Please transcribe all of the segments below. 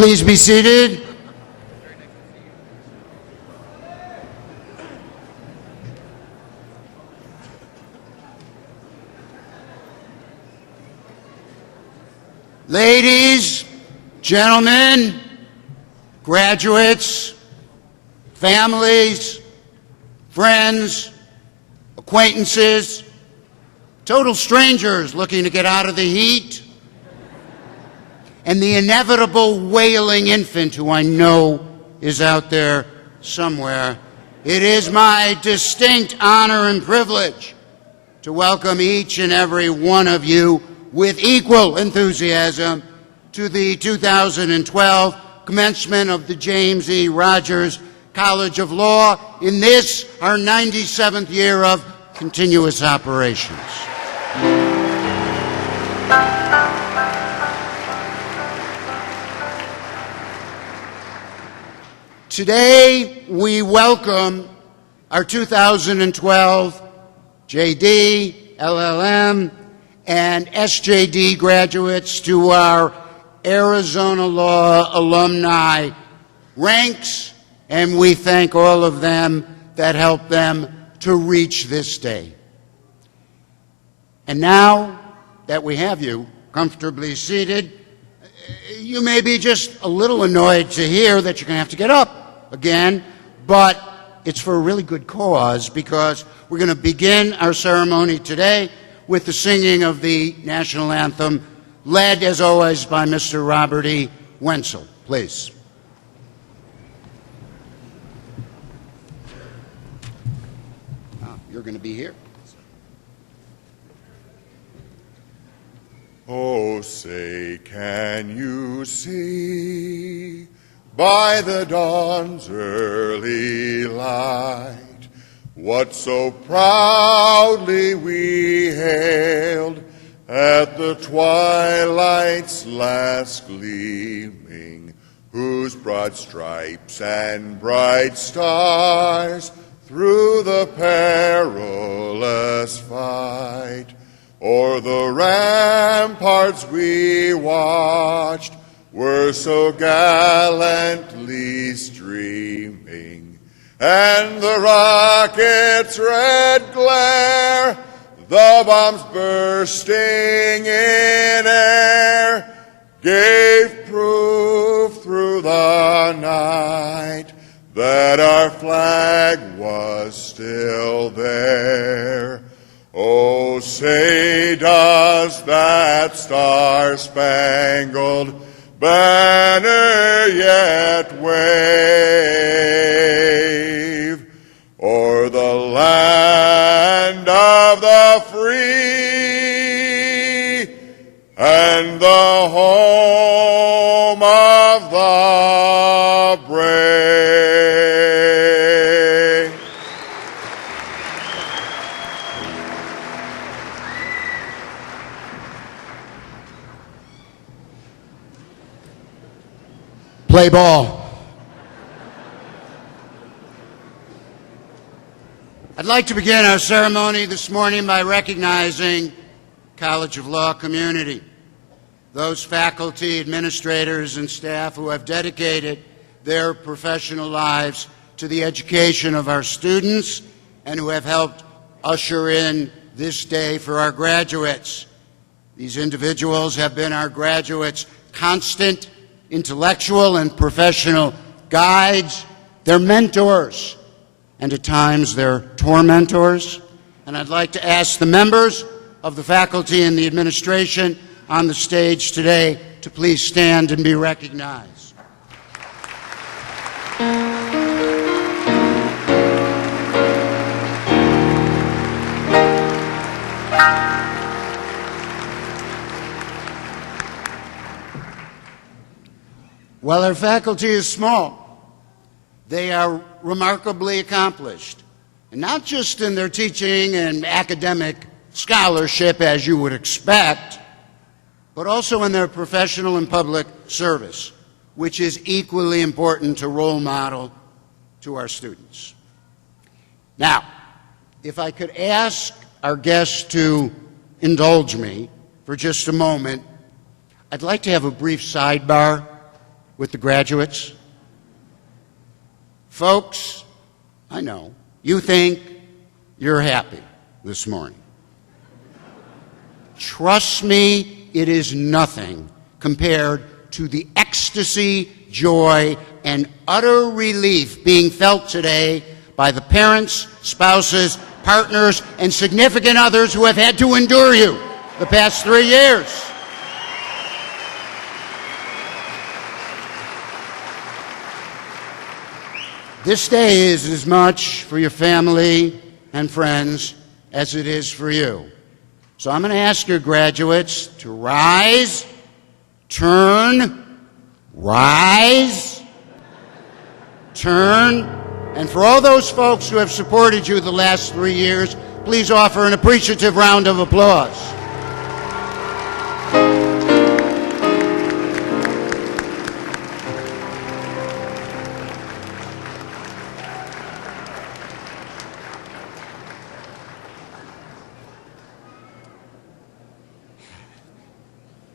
Please be seated. Ladies, gentlemen, graduates, families, friends, acquaintances, total strangers looking to get out of the heat, and the inevitable wailing infant who I know is out there somewhere, it is my distinct honor and privilege to welcome each and every one of you with equal enthusiasm to the 2012 commencement of the James E. Rogers College of Law in this, our 97th year of continuous operations. Today, we welcome our 2012 JD, LLM, and SJD graduates to our Arizona Law alumni ranks, and we thank all of them that helped them to reach this day. And now that we have you comfortably seated, you may be just a little annoyed to hear that you're going to have to get up again, but it's for a really good cause, because we're going to begin our ceremony today with the singing of the national anthem, led, as always, by Mr. Robert E. Wenzel. Please. You're going to be here. Oh, say, can you see by the dawn's early light what so proudly we hailed at the twilight's last gleaming, whose broad stripes and bright stars through the perilous fight o'er the ramparts we watched were so gallantly streaming, and the rocket's red glare, the bombs bursting in air, gave proof through the night that our flag was still there. Oh, say, does that star-spangled banner yet wave o'er the land of the free and the home of the brave? Play ball. I'd like to begin our ceremony this morning by recognizing College of Law community, those faculty, administrators, and staff who have dedicated their professional lives to the education of our students and who have helped usher in this day for our graduates. These individuals have been our graduates' constant intellectual and professional guides, their mentors, and at times their tormentors. And I'd like to ask the members of the faculty and the administration on the stage today to please stand and be recognized. While our faculty is small, they are remarkably accomplished, and not just in their teaching and academic scholarship, as you would expect, but also in their professional and public service, which is equally important to role model to our students. Now, if I could ask our guests to indulge me for just a moment, I'd like to have a brief sidebar with the graduates? Folks, I know, you think you're happy this morning. Trust me, it is nothing compared to the ecstasy, joy, and utter relief being felt today by the parents, spouses, partners, and significant others who have had to endure you the past 3 years. This day is as much for your family and friends as it is for you. So I'm going to ask your graduates to rise, turn, rise, turn, and for all those folks who have supported you the last 3 years, please offer an appreciative round of applause.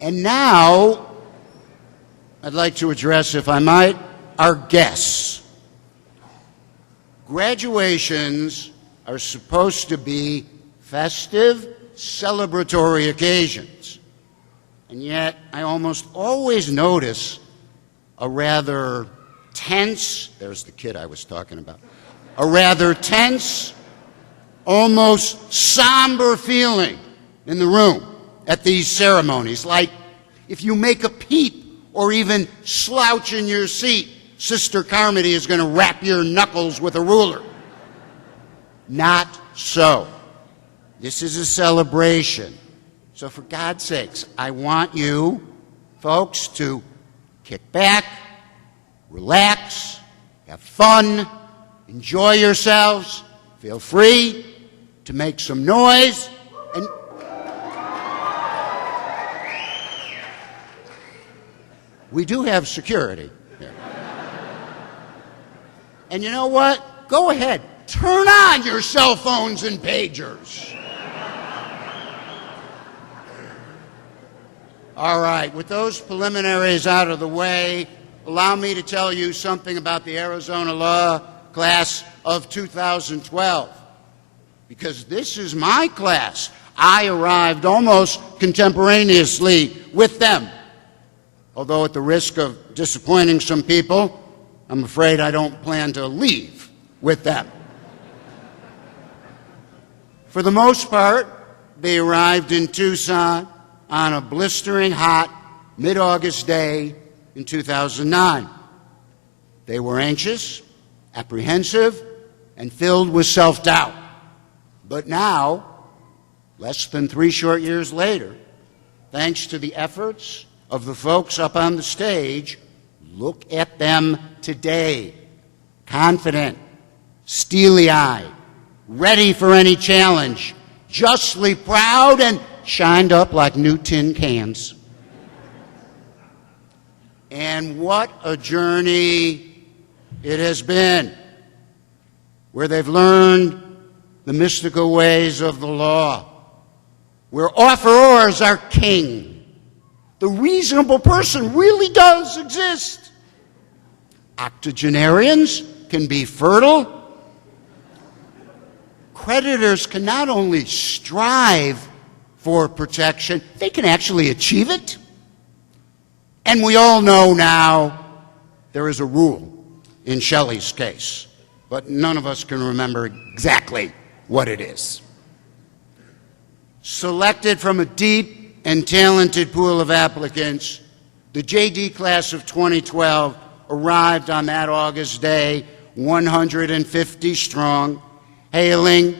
And now, I'd like to address, if I might, our guests. Graduations are supposed to be festive, celebratory occasions. And yet, I almost always notice a rather tense, there's the kid I was talking about, a rather tense, almost somber feeling in the room at these ceremonies, like if you make a peep or even slouch in your seat, Sister Carmody is going to wrap your knuckles with a ruler. Not so. This is a celebration. So for God's sakes, I want you folks to kick back, relax, have fun, enjoy yourselves, feel free to make some noise, and we do have security here. And you know what? Go ahead. Turn on your cell phones and pagers. All right, with those preliminaries out of the way, allow me to tell you something about the Arizona Law class of 2012. Because this is my class. I arrived almost contemporaneously with them. Although at the risk of disappointing some people, I'm afraid I don't plan to leave with them. For the most part, they arrived in Tucson on a blistering hot mid-August day in 2009. They were anxious, apprehensive, and filled with self-doubt. But now, less than 3 short years later, thanks to the efforts of the folks up on the stage, look at them today. Confident, steely-eyed, ready for any challenge, justly proud, and shined up like new tin cans. And what a journey it has been, where they've learned the mystical ways of the law, where offerors are king. The reasonable person really does exist. Octogenarians can be fertile. Creditors can not only strive for protection, they can actually achieve it. And we all know now there is a rule in Shelley's case, but none of us can remember exactly what it is. Selected from a deep and talented pool of applicants, the JD class of 2012 arrived on that August day, 150 strong, hailing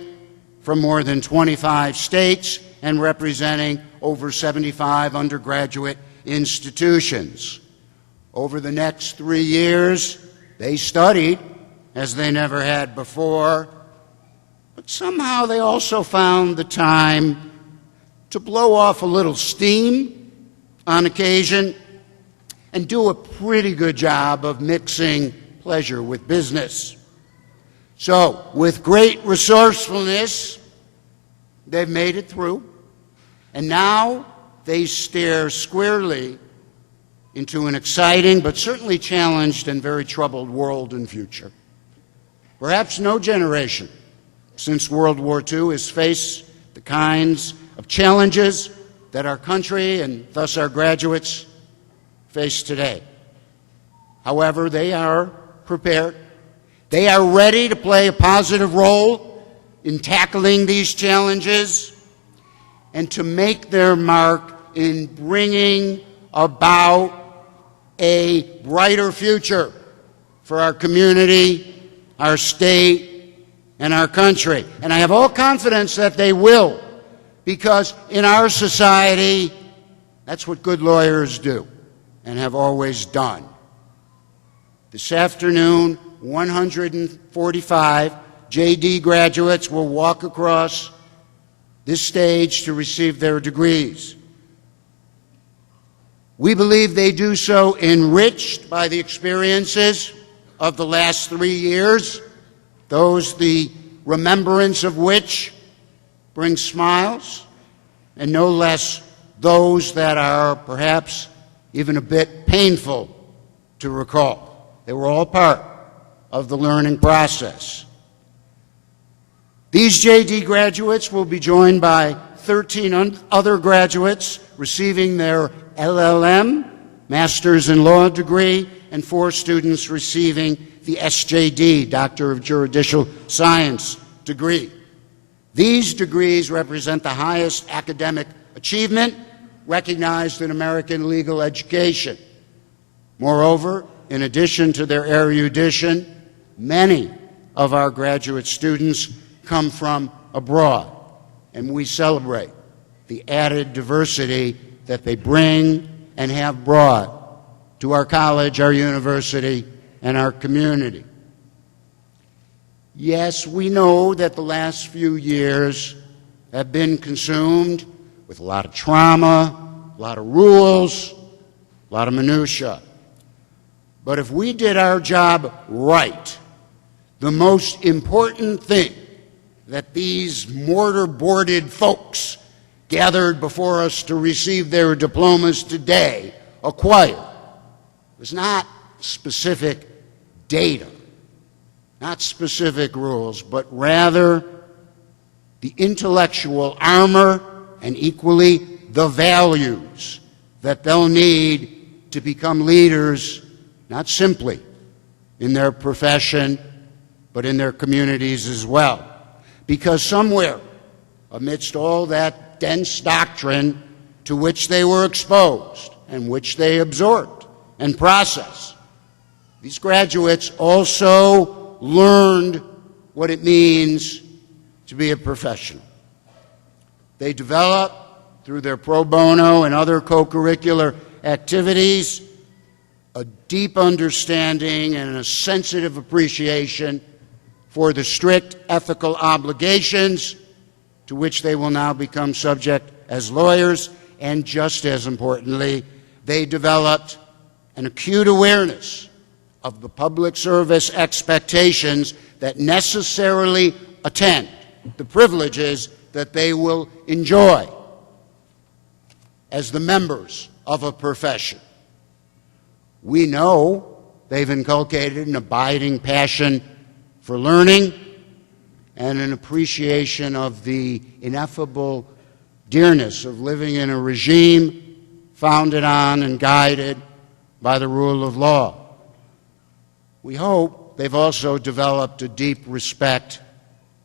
from more than 25 states and representing over 75 undergraduate institutions. Over the next 3 years, they studied as they never had before, but somehow they also found the time to blow off a little steam on occasion and do a pretty good job of mixing pleasure with business. So, with great resourcefulness, they've made it through, and now they stare squarely into an exciting but certainly challenged and very troubled world and future. Perhaps no generation since World War II has faced the kinds of challenges that our country and thus our graduates face today. However, they are prepared. They are ready to play a positive role in tackling these challenges and to make their mark in bringing about a brighter future for our community, our state, and our country. And I have all confidence that they will, because in our society, that's what good lawyers do and have always done. This afternoon, 145 JD graduates will walk across this stage to receive their degrees. We believe they do so enriched by the experiences of the last 3 years, those the remembrance of which brings smiles, and no less those that are perhaps even a bit painful to recall. They were all part of the learning process. These JD graduates will be joined by 13 other graduates receiving their LLM, Master's in Law degree, and 4 students receiving the SJD, Doctor of Juridical Science degree. These degrees represent the highest academic achievement recognized in American legal education. Moreover, in addition to their erudition, many of our graduate students come from abroad, and we celebrate the added diversity that they bring and have brought to our college, our university, and our community. Yes, we know that the last few years have been consumed with a lot of trauma, a lot of rules, a lot of minutia. But if we did our job right, the most important thing that these mortar-boarded folks gathered before us to receive their diplomas today acquired was not specific data, not specific rules, but rather the intellectual armor and equally the values that they'll need to become leaders, not simply in their profession, but in their communities as well. Because somewhere amidst all that dense doctrine to which they were exposed and which they absorbed and processed, these graduates also learned what it means to be a professional. They developed, through their pro bono and other co-curricular activities, a deep understanding and a sensitive appreciation for the strict ethical obligations to which they will now become subject as lawyers, and just as importantly, they developed an acute awareness of the public service expectations that necessarily attend the privileges that they will enjoy as the members of a profession. We know they've inculcated an abiding passion for learning and an appreciation of the ineffable dearness of living in a regime founded on and guided by the rule of law. We hope they've also developed a deep respect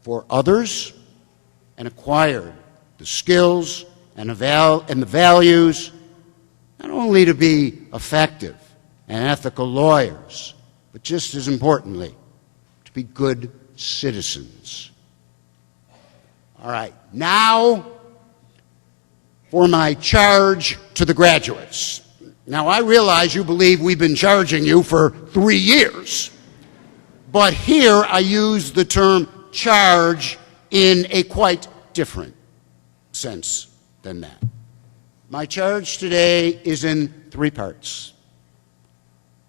for others and acquired the skills and the values not only to be effective and ethical lawyers, but just as importantly, to be good citizens. All right, now for my charge to the graduates. Now, I realize you believe we've been charging you for 3 years, but here I use the term charge in a quite different sense than that. My charge today is in 3 parts.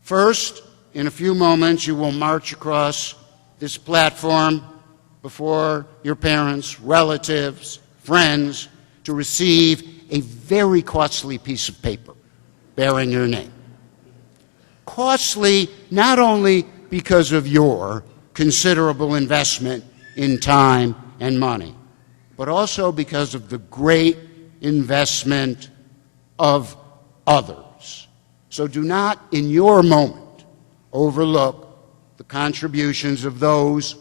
First, in a few moments, you will march across this platform before your parents, relatives, friends, to receive a very costly piece of paper bearing your name. Costly not only because of your considerable investment in time and money, but also because of the great investment of others. So do not, in your moment, overlook the contributions of those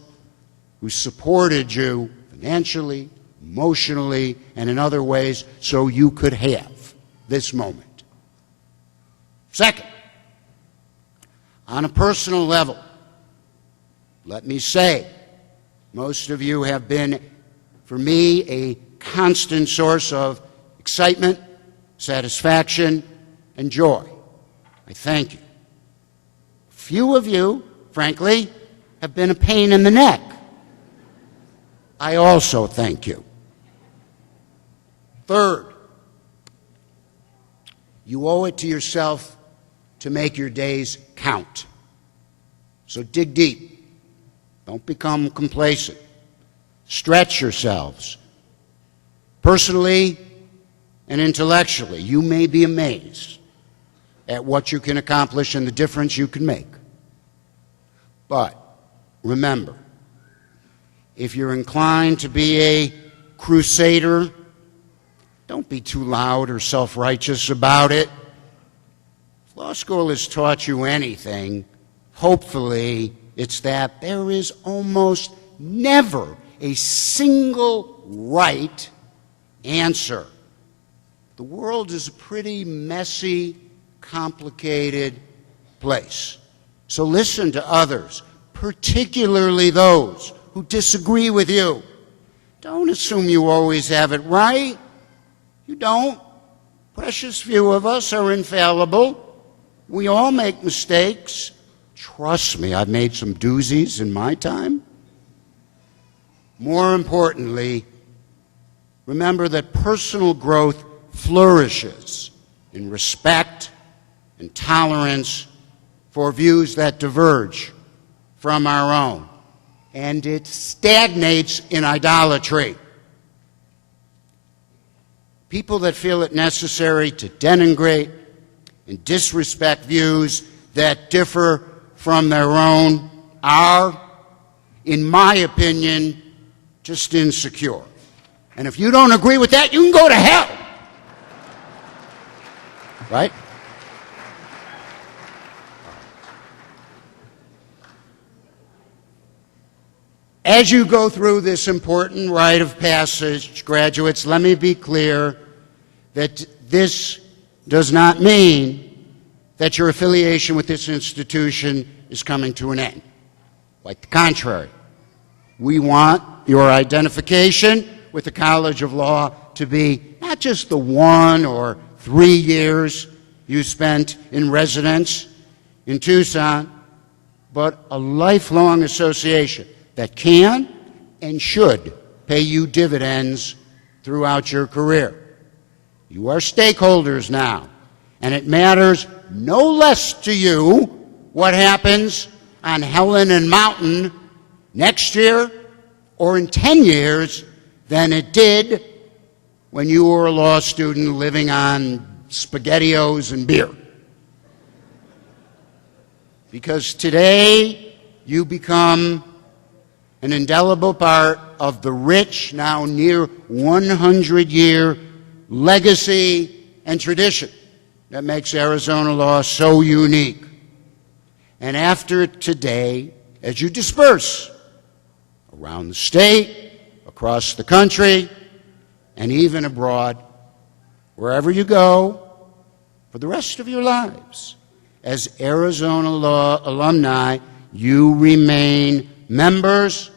who supported you financially, emotionally, and in other ways so you could have this moment. Second, on a personal level, let me say, most of you have been, for me, a constant source of excitement, satisfaction, and joy. I thank you. Few of you, frankly, have been a pain in the neck. I also thank you. Third, you owe it to yourself to make your days count. So dig deep. Don't become complacent. Stretch yourselves. Personally and intellectually, you may be amazed at what you can accomplish and the difference you can make. But remember, if you're inclined to be a crusader, don't be too loud or self-righteous about it. If law school has taught you anything, hopefully it's that there is almost never a single right answer. The world is a pretty messy, complicated place. So listen to others, particularly those who disagree with you. Don't assume you always have it right. You don't. Precious few of us are infallible. We all make mistakes. Trust me, I've made some doozies in my time. More importantly, remember that personal growth flourishes in respect and tolerance for views that diverge from our own, and it stagnates in idolatry. People that feel it necessary to denigrate and disrespect views that differ from their own are, in my opinion, just insecure. And if you don't agree with that, you can go to hell. Right? As you go through this important rite of passage, graduates, let me be clear that this does not mean that your affiliation with this institution is coming to an end. Quite the contrary. We want your identification with the College of Law to be not just the 1 or 3 years you spent in residence in Tucson, but a lifelong association that can and should pay you dividends throughout your career. You are stakeholders now, and it matters no less to you what happens on Helen and Mountain next year or in 10 years than it did when you were a law student living on SpaghettiOs and beer. Because today you become an indelible part of the rich, now near 100-year legacy and tradition that makes Arizona law so unique. And after today, as you disperse around the state, across the country, and even abroad, wherever you go, for the rest of your lives, as Arizona law alumni, you remain members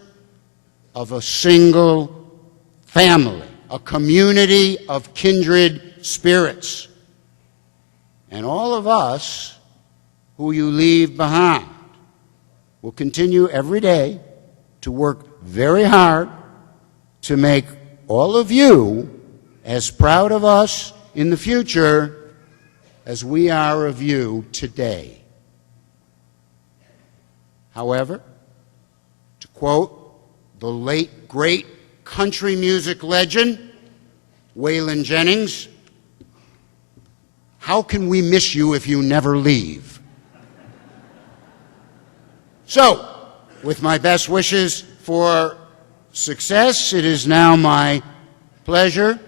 of a single family, a community of kindred spirits. And all of us who you leave behind will continue every day to work very hard to make all of you as proud of us in the future as we are of you today. However, to quote the late, great country music legend, Waylon Jennings, how can we miss you if you never leave? So, with my best wishes for success, it is now my pleasure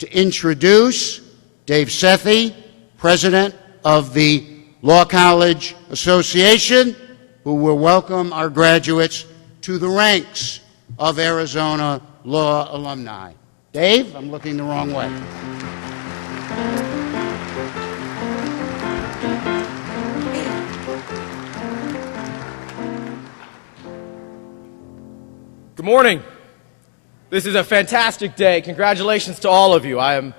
to introduce Dave Sethi, President of the Law College Association, who will welcome our graduates to the ranks of Arizona Law Alumni. Dave, I'm looking the wrong way. Good morning. This is a fantastic day. Congratulations to all of you. I am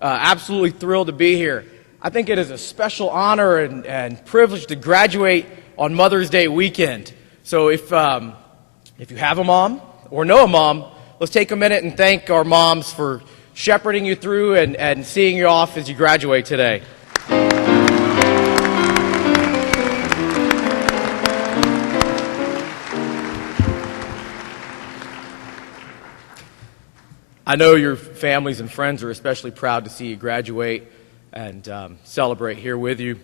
absolutely thrilled to be here. I think it is a special honor and privilege to graduate on Mother's Day weekend. So if you have a mom or know a mom, let's take a minute and thank our moms for shepherding you through and seeing you off as you graduate today. I know your families and friends are especially proud to see you graduate and celebrate here with you.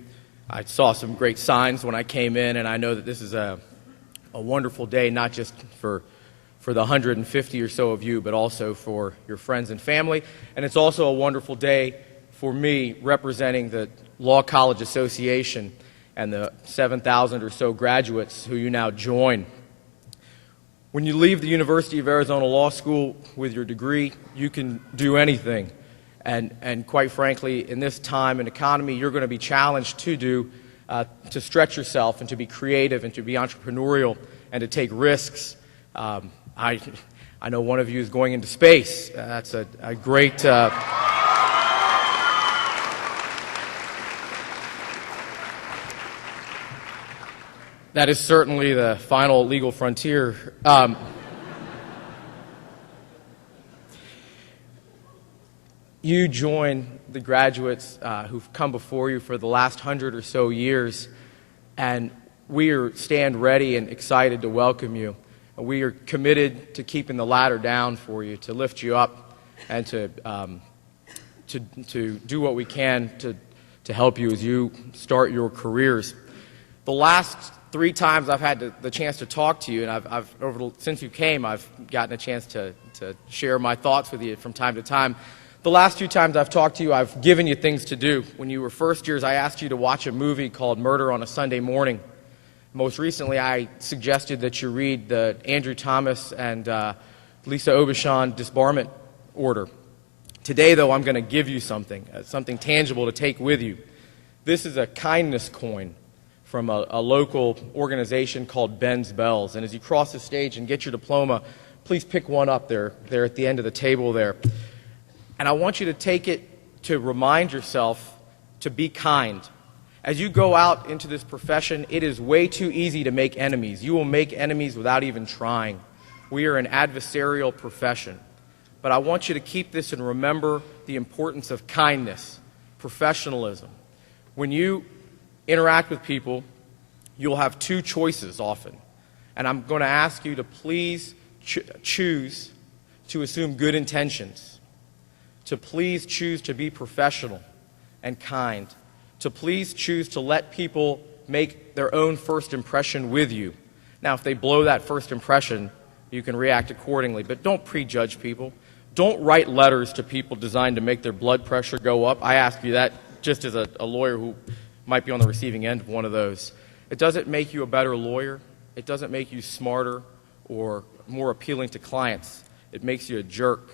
I saw some great signs when I came in, and I know that this is a wonderful day, not just for the 150 or so of you, but also for your friends and family. And it's also a wonderful day for me representing the Law College Association and the 7,000 or so graduates who you now join. When you leave the University of Arizona Law School with your degree, you can do anything. And quite frankly, in this time and economy, you're going to be challenged to stretch yourself and to be creative and to be entrepreneurial and to take risks. I know one of you is going into space. That's a great... That is certainly the final legal frontier. You join the graduates who've come before you for the last 100 or so years, and we stand ready and excited to welcome you. We are committed to keeping the ladder down for you, to lift you up, and to do what we can to help you as you start your careers. The last 3 times I've had the chance to talk to you, and since you came, I've gotten a chance to share my thoughts with you from time to time. The last 2 times I've talked to you, I've given you things to do. When you were first years, I asked you to watch a movie called Murder on a Sunday Morning. Most recently, I suggested that you read the Andrew Thomas and Lisa Aubuchon disbarment order. Today, though, I'm going to give you something tangible to take with you. This is a kindness coin from a local organization called Ben's Bells. And as you cross the stage and get your diploma, please pick one up there at the end of the table there. And I want you to take it to remind yourself to be kind. As you go out into this profession, it is way too easy to make enemies. You will make enemies without even trying. We are an adversarial profession. But I want you to keep this and remember the importance of kindness, professionalism. When you interact with people, you'll have 2 choices often. And I'm going to ask you to please choose to assume good intentions, to please choose to be professional and kind, to please choose to let people make their own first impression with you. Now, if they blow that first impression, you can react accordingly, but don't prejudge people. Don't write letters to people designed to make their blood pressure go up. I ask you that just as a lawyer who might be on the receiving end of one of those. It doesn't make you a better lawyer. It doesn't make you smarter or more appealing to clients. It makes you a jerk.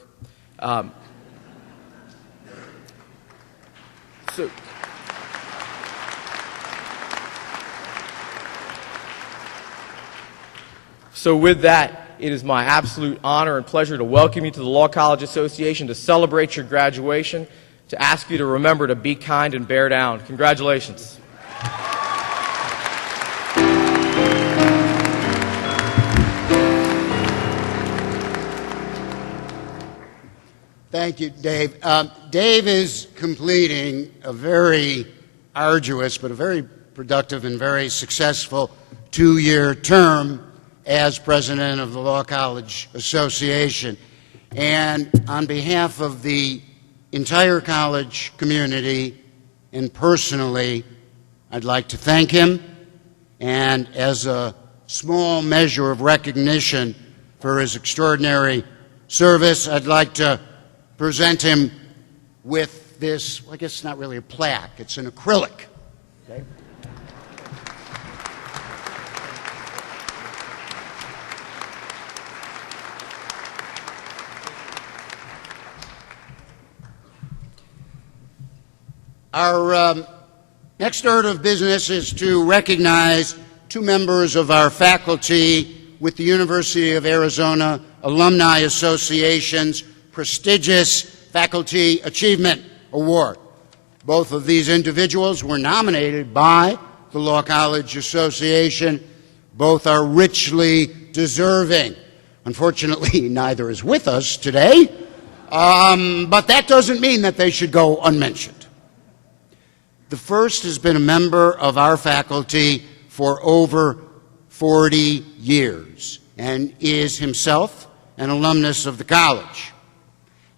So with that, it is my absolute honor and pleasure to welcome you to the Law College Association to celebrate your graduation, to ask you to remember to be kind and bear down. Congratulations. Thank you, Dave. Dave is completing a very arduous but a very productive and very successful 2-year term as president of the Law College Association. And on behalf of the entire college community and personally, I'd like to thank him. And as a small measure of recognition for his extraordinary service, I'd like to present him with this, well, I guess it's not really a plaque, it's an acrylic. Okay. Our next order of business is to recognize two members of our faculty with the University of Arizona Alumni Association's prestigious Faculty Achievement Award. Both of these individuals were nominated by the Law College Association. Both are richly deserving. Unfortunately, neither is with us today, but that doesn't mean that they should go unmentioned. The first has been a member of our faculty for over 40 years and is himself an alumnus of the college.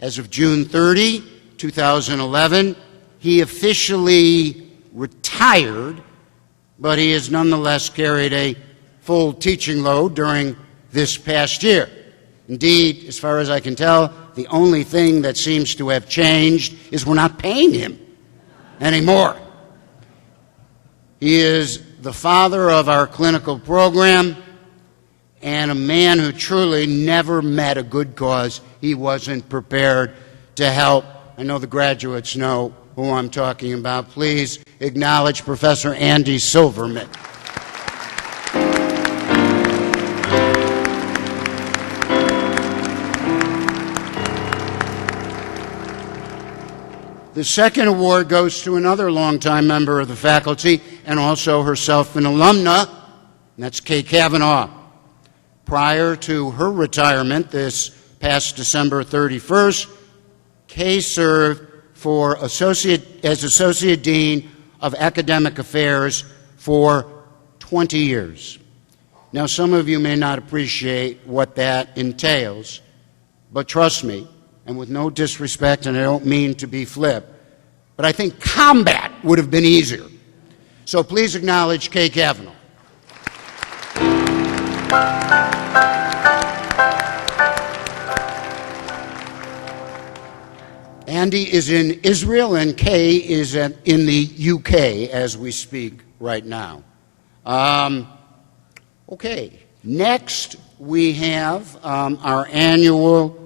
As of June 30, 2011, he officially retired, but he has nonetheless carried a full teaching load during this past year. Indeed, as far as I can tell, the only thing that seems to have changed is we're not paying him anymore. He is the father of our clinical program and a man who truly never met a good cause he wasn't prepared to help. I know the graduates know who I'm talking about. Please acknowledge Professor Andy Silverman. The second award goes to another longtime member of the faculty and also herself an alumna, and that's Kay Kavanaugh. Prior to her retirement this past December 31st, Kay served as Associate Dean of Academic Affairs for 20 years. Now, some of you may not appreciate what that entails, but trust me, and with no disrespect, and I don't mean to be flip, but I think combat would have been easier. So please acknowledge Kay Kavanaugh. Andy is in Israel, and Kay is in the UK as we speak right now. Okay, next we have our annual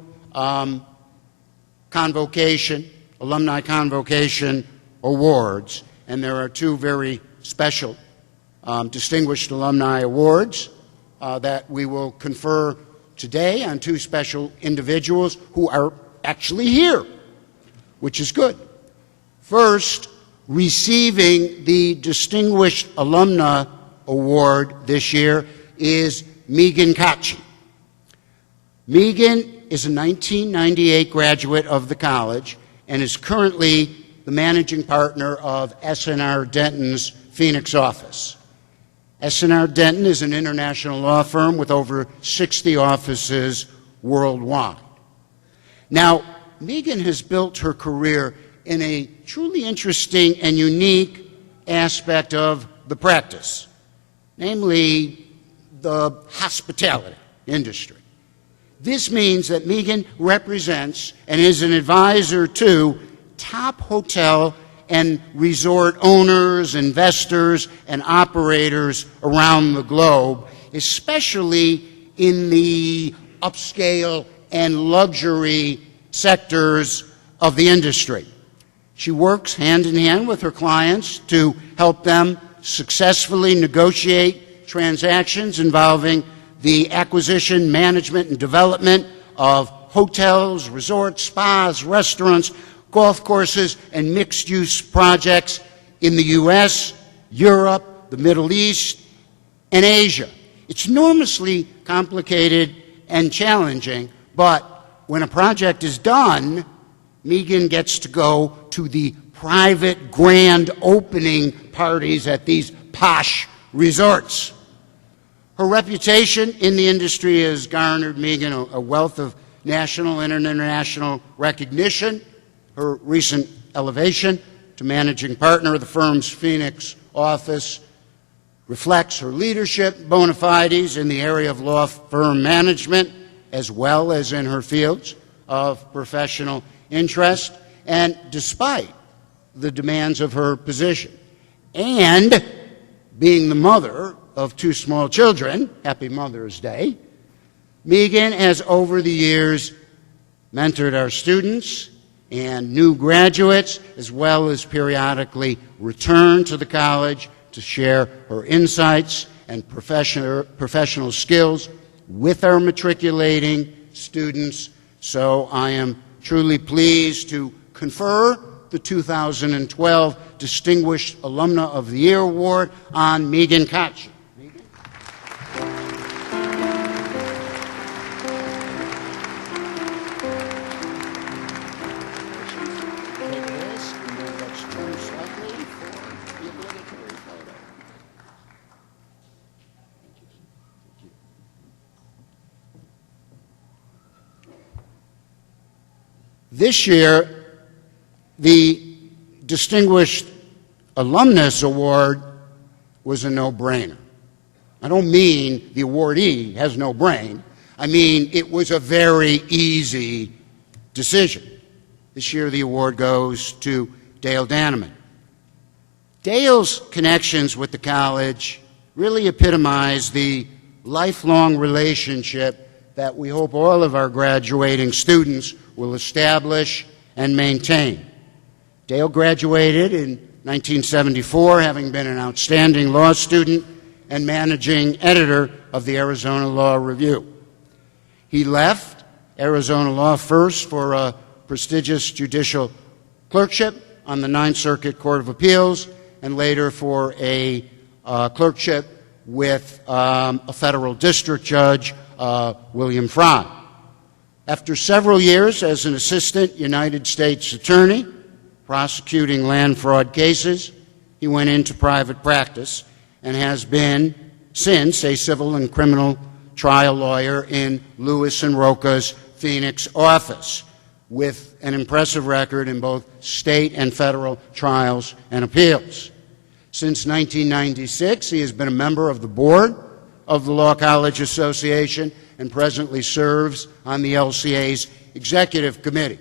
convocation, Alumni Convocation Awards, and there are two very special Distinguished Alumni Awards that we will confer today on two special individuals who are actually here, which is good. First, receiving the Distinguished Alumna Award this year is Megan Kachi. Megan is a 1998 graduate of the college and is currently the managing partner of S&R Denton's Phoenix office. S&R Denton is an international law firm with over 60 offices worldwide. Now, Megan has built her career in a truly interesting and unique aspect of the practice, namely the hospitality industry. This means that Megan represents and is an advisor to top hotel and resort owners, investors, and operators around the globe, especially in the upscale and luxury sectors of the industry. She works hand in hand with her clients to help them successfully negotiate transactions involving the acquisition, management, and development of hotels, resorts, spas, restaurants, golf courses, and mixed-use projects in the U.S., Europe, the Middle East, and Asia. It's enormously complicated and challenging, but when a project is done, Megan gets to go to the private grand opening parties at these posh resorts. Her reputation in the industry has garnered Megan a wealth of national and international recognition. Her recent elevation to managing partner of the firm's Phoenix office reflects her leadership bona fides in the area of law firm management, as well as in her fields of professional interest, and despite the demands of her position. And being the mother of 2 small children, happy Mother's Day, Megan has over the years mentored our students and new graduates, as well as periodically returned to the college to share her insights and professional skills with our matriculating students. So I am truly pleased to confer the 2012 Distinguished Alumna of the Year Award on Megan Koch. This year, the Distinguished Alumnus Award was a no-brainer. I don't mean the awardee has no brain. I mean it was a very easy decision. This year, the award goes to Dale Danneman. Dale's connections with the college really epitomize the lifelong relationship that we hope all of our graduating students will establish and maintain. Dale graduated in 1974, having been an outstanding law student and managing editor of the Arizona Law Review. He left Arizona Law first for a prestigious judicial clerkship on the Ninth Circuit Court of Appeals, and later for a clerkship with a federal district judge, William Fry. After several years as an assistant United States attorney prosecuting land fraud cases, he went into private practice and has been since a civil and criminal trial lawyer in Lewis and Rocha's Phoenix office, with an impressive record in both state and federal trials and appeals. Since 1996, he has been a member of the board of the Law College Association and presently serves on the LCA's executive committee.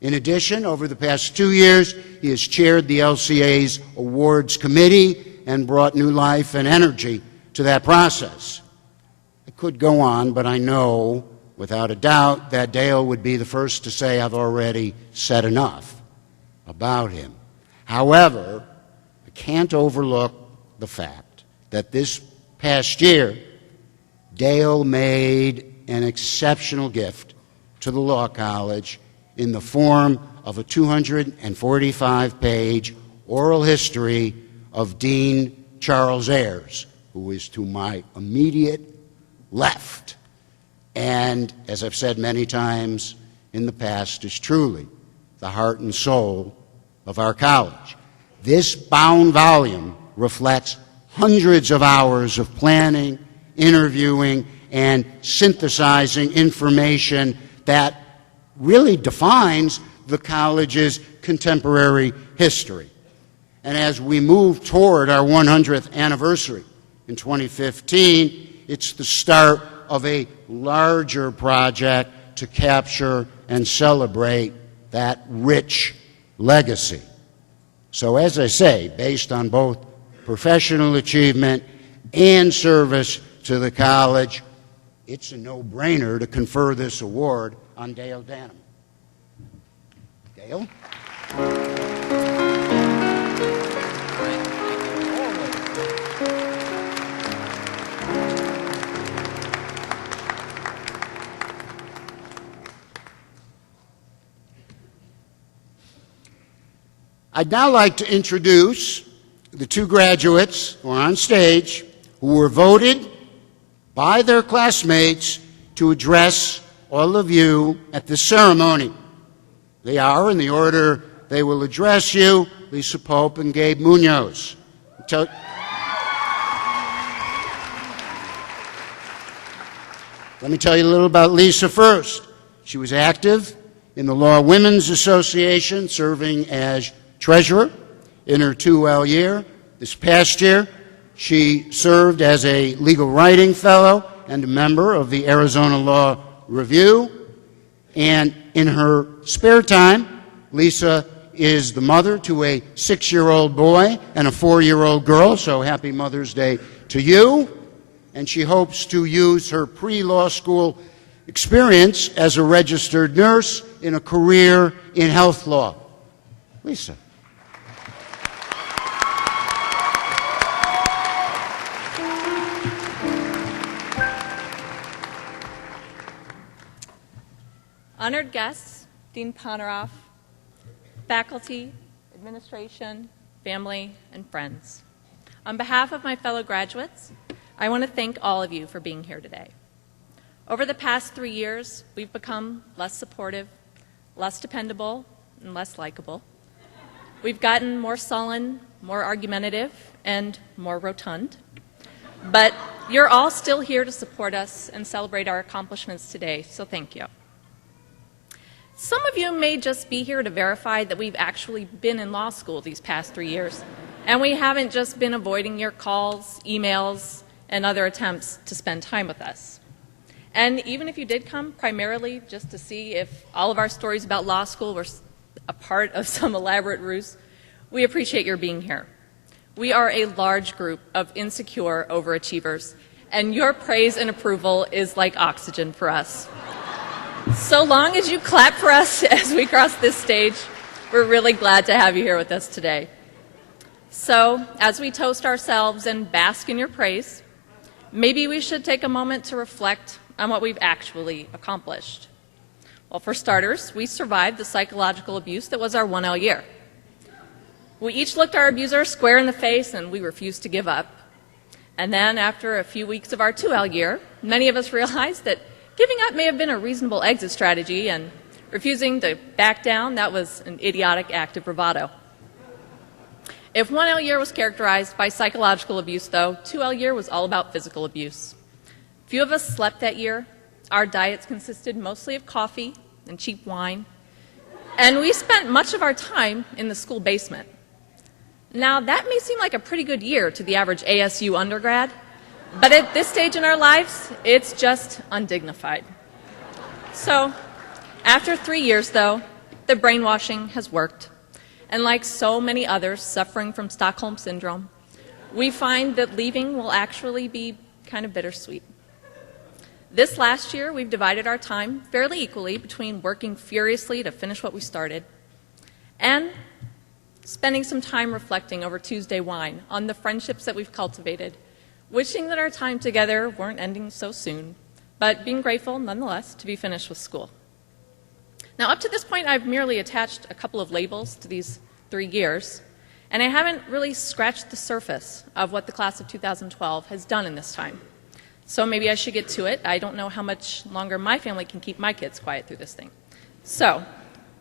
In addition, over the past 2 years, he has chaired the LCA's awards committee and brought new life and energy to that process. I could go on, but I know without a doubt that Dale would be the first to say I've already said enough about him. However, I can't overlook the fact that this past year, Dale made an exceptional gift to the Law College in the form of a 245-page oral history of Dean Charles Ayers, who is to my immediate left, and, as I've said many times in the past, is truly the heart and soul of our college. This bound volume reflects hundreds of hours of planning, interviewing, and synthesizing information that really defines the college's contemporary history. And as we move toward our 100th anniversary in 2015, it's the start of a larger project to capture and celebrate that rich legacy. So, as I say, based on both professional achievement and service to the college, it's a no-brainer to confer this award on Dale Danneman. Dale? I'd now like to introduce the 2 graduates who are on stage who were voted by their classmates to address all of you at this ceremony. They are, in the order they will address you, Lisa Pope and Gabe Munoz. Let me tell you a little about Lisa first. She was active in the Law Women's Association, serving as treasurer in her 2L year. This past year, She served as a legal writing fellow and a member of the Arizona Law Review. And in her spare time, Lisa is the mother to a 6-year-old boy and a 4-year-old girl, so happy Mother's Day to you. And she hopes to use her pre-law school experience as a registered nurse in a career in health law. Lisa. Honored guests, Dean Poneroff, faculty, administration, family, and friends. On behalf of my fellow graduates, I want to thank all of you for being here today. Over the past 3 years, we've become less supportive, less dependable, and less likable. We've gotten more sullen, more argumentative, and more rotund. But you're all still here to support us and celebrate our accomplishments today, so thank you. Some of you may just be here to verify that we've actually been in law school these past 3 years, and we haven't just been avoiding your calls, emails, and other attempts to spend time with us. And even if you did come primarily just to see if all of our stories about law school were a part of some elaborate ruse, we appreciate your being here. We are a large group of insecure overachievers, and your praise and approval is like oxygen for us. So long as you clap for us as we cross this stage, we're really glad to have you here with us today. So, as we toast ourselves and bask in your praise, maybe we should take a moment to reflect on what we've actually accomplished. Well, for starters, we survived the psychological abuse that was our 1L year. We each looked our abuser square in the face and we refused to give up. And then, after a few weeks of our 2L year, many of us realized that giving up may have been a reasonable exit strategy, and refusing to back down, that was an idiotic act of bravado. If 1L year was characterized by psychological abuse, though, 2L year was all about physical abuse. Few of us slept that year. Our diets consisted mostly of coffee and cheap wine, and we spent much of our time in the school basement. Now, that may seem like a pretty good year to the average ASU undergrad, but at this stage in our lives, it's just undignified. So, after 3 years, though, the brainwashing has worked. And like so many others suffering from Stockholm Syndrome, we find that leaving will actually be kind of bittersweet. This last year, we've divided our time fairly equally between working furiously to finish what we started and spending some time reflecting over Tuesday wine on the friendships that we've cultivated, wishing that our time together weren't ending so soon, but being grateful nonetheless to be finished with school. Now, up to this point, I've merely attached a couple of labels to these 3 years, and I haven't really scratched the surface of what the class of 2012 has done in this time. So maybe I should get to it. I don't know how much longer my family can keep my kids quiet through this thing. So,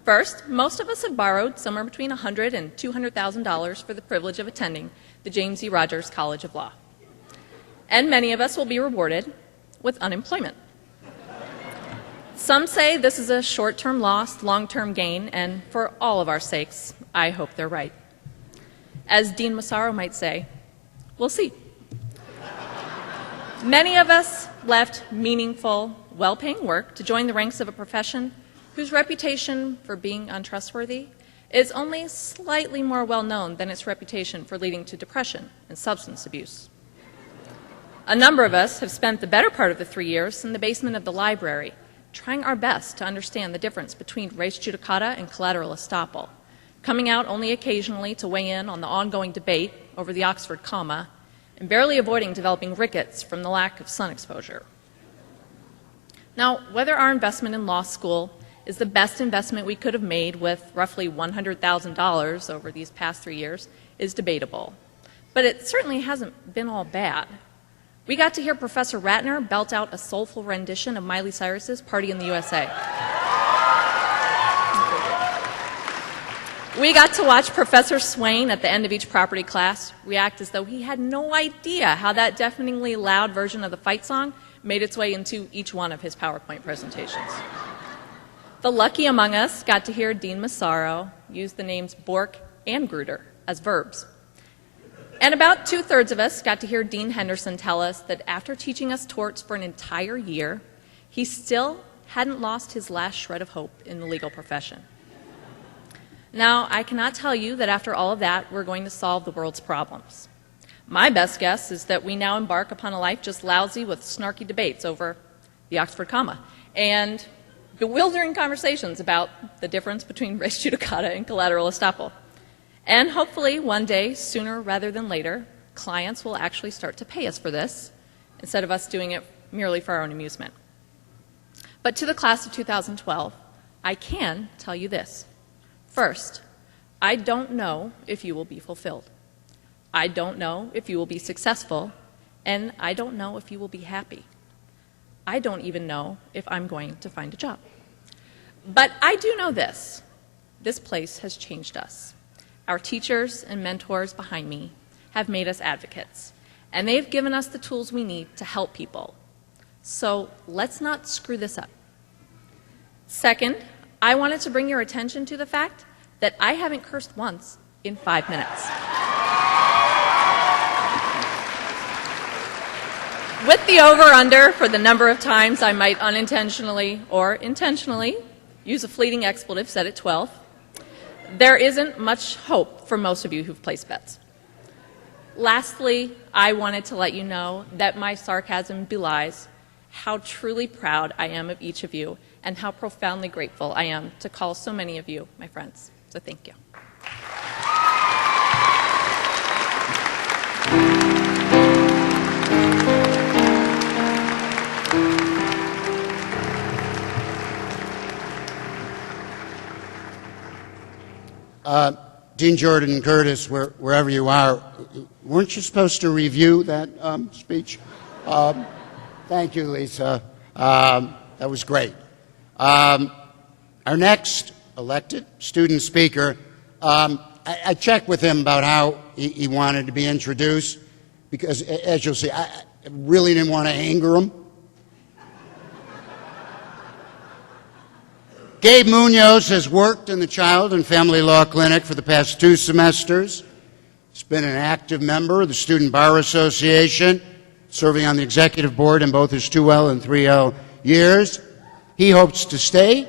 first, most of us have borrowed somewhere between $100,000 and $200,000 for the privilege of attending the James E. Rogers College of Law. And many of us will be rewarded with unemployment. Some say this is a short-term loss, long-term gain, and for all of our sakes, I hope they're right. As Dean Massaro might say, we'll see. Many of us left meaningful, well-paying work to join the ranks of a profession whose reputation for being untrustworthy is only slightly more well-known than its reputation for leading to depression and substance abuse. A number of us have spent the better part of the 3 years in the basement of the library, trying our best to understand the difference between res judicata and collateral estoppel, coming out only occasionally to weigh in on the ongoing debate over the Oxford comma, and barely avoiding developing rickets from the lack of sun exposure. Now, whether our investment in law school is the best investment we could have made with roughly $100,000 over these past 3 years is debatable, but it certainly hasn't been all bad. We got to hear Professor Ratner belt out a soulful rendition of Miley Cyrus's Party in the USA. We got to watch Professor Swain at the end of each property class react as though he had no idea how that deafeningly loud version of the fight song made its way into each one of his PowerPoint presentations. The lucky among us got to hear Dean Massaro use the names Bork and Gruder as verbs. And about 2/3 of us got to hear Dean Henderson tell us that after teaching us torts for an entire year, he still hadn't lost his last shred of hope in the legal profession. Now, I cannot tell you that after all of that, we're going to solve the world's problems. My best guess is that we now embark upon a life just lousy with snarky debates over the Oxford comma and bewildering conversations about the difference between res judicata and collateral estoppel. And hopefully one day, sooner rather than later, clients will actually start to pay us for this instead of us doing it merely for our own amusement. But to the class of 2012, I can tell you this. First, I don't know if you will be fulfilled. I don't know if you will be successful, and I don't know if you will be happy. I don't even know if I'm going to find a job. But I do know this. This place has changed us. Our teachers and mentors behind me have made us advocates, and they've given us the tools we need to help people. So let's not screw this up. Second, I wanted to bring your attention to the fact that I haven't cursed once in 5 minutes. With the over-under for the number of times I might unintentionally or intentionally use a fleeting expletive set at 12, there isn't much hope for most of you who've placed bets. Lastly, I wanted to let you know that my sarcasm belies how truly proud I am of each of you and how profoundly grateful I am to call so many of you my friends. So thank you. Dean Jordan Curtis, wherever you are, weren't you supposed to review that speech? Thank you, Lisa. That was great. Our next elected student speaker, I checked with him about how he wanted to be introduced, because, as you'll see, I really didn't want to anger him. Gabe Munoz has worked in the Child and Family Law Clinic for the past 2 semesters. He's been an active member of the Student Bar Association, serving on the executive board in both his 2L and 3L years. He hopes to stay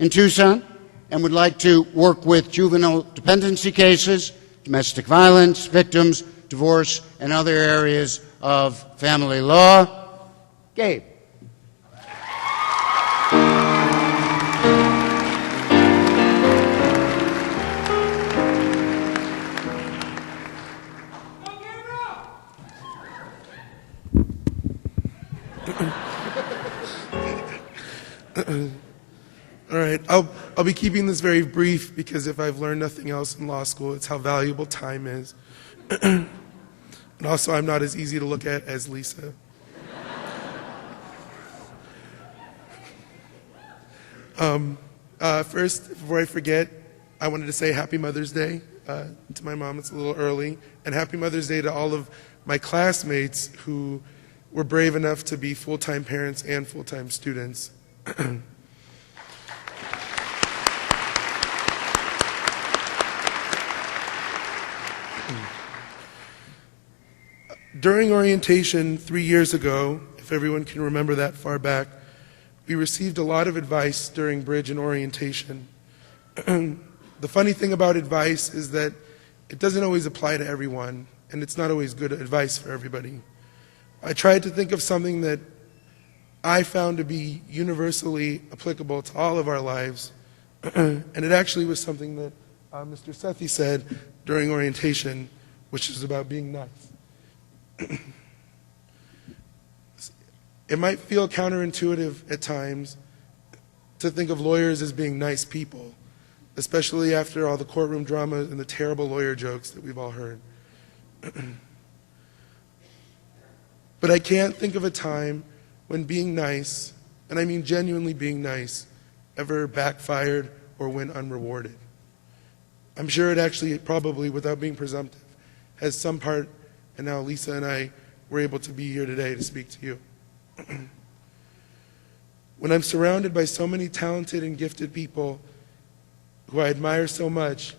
in Tucson and would like to work with juvenile dependency cases, domestic violence victims, divorce, and other areas of family law. Gabe. All right, I'll be keeping this very brief, because if I've learned nothing else in law school, it's how valuable time is. And also, I'm not as easy to look at as Lisa. First, before I forget, I wanted to say Happy Mother's Day to my mom. It's a little early. And Happy Mother's Day to all of my classmates who were brave enough to be full-time parents and full-time students. During orientation 3 years ago, if everyone can remember that far back, we received a lot of advice during bridge and orientation. The funny thing about advice is that it doesn't always apply to everyone, and it's not always good advice for everybody. I tried to think of something that I found to be universally applicable to all of our lives, and it actually was something that Mr. Sethi said during orientation, which is about being nice. It might feel counterintuitive at times to think of lawyers as being nice people, especially after all the courtroom drama and the terrible lawyer jokes that we've all heard. But I can't think of a time when being nice, and I mean genuinely being nice, ever backfired or went unrewarded. I'm sure it actually, probably, without being presumptive, has some part, and now Lisa and I were able to be here today to speak to you. When I'm surrounded by so many talented and gifted people who I admire so much,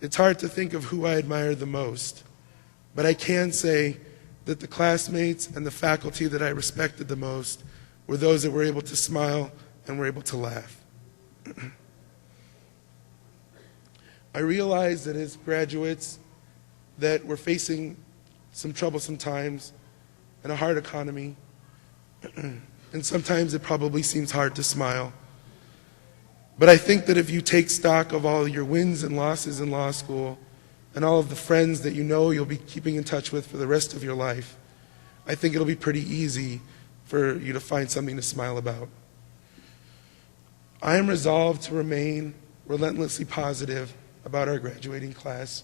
it's hard to think of who I admire the most. but I can say that the classmates and the faculty that I respected the most were those that were able to smile and were able to laugh. I realized that as graduates that we're facing some troublesome times and a hard economy, and sometimes it probably seems hard to smile. But I think that if you take stock of all your wins and losses in law school and all of the friends that you know you'll be keeping in touch with for the rest of your life, I think it'll be pretty easy for you to find something to smile about. I am resolved to remain relentlessly positive about our graduating class,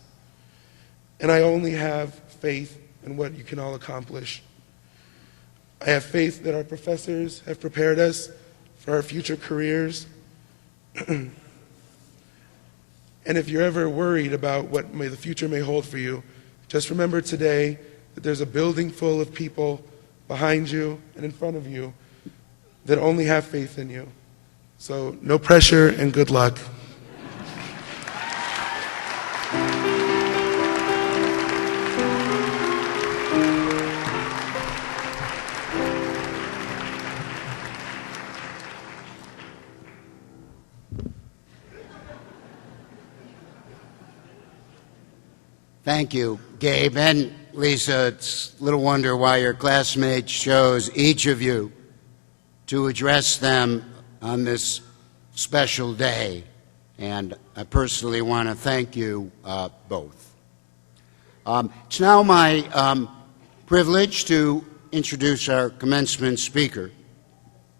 and I only have faith in what you can all accomplish. I have faith that our professors have prepared us for our future careers. And if you're ever worried about what the future may hold for you, just remember today that there's a building full of people behind you and in front of you that only have faith in you. So no pressure and good luck. Thank you, Gabe and Lisa. It's little wonder why your classmates chose each of you to address them on this special day, and I personally want to thank you both. It's now my privilege to introduce our commencement speaker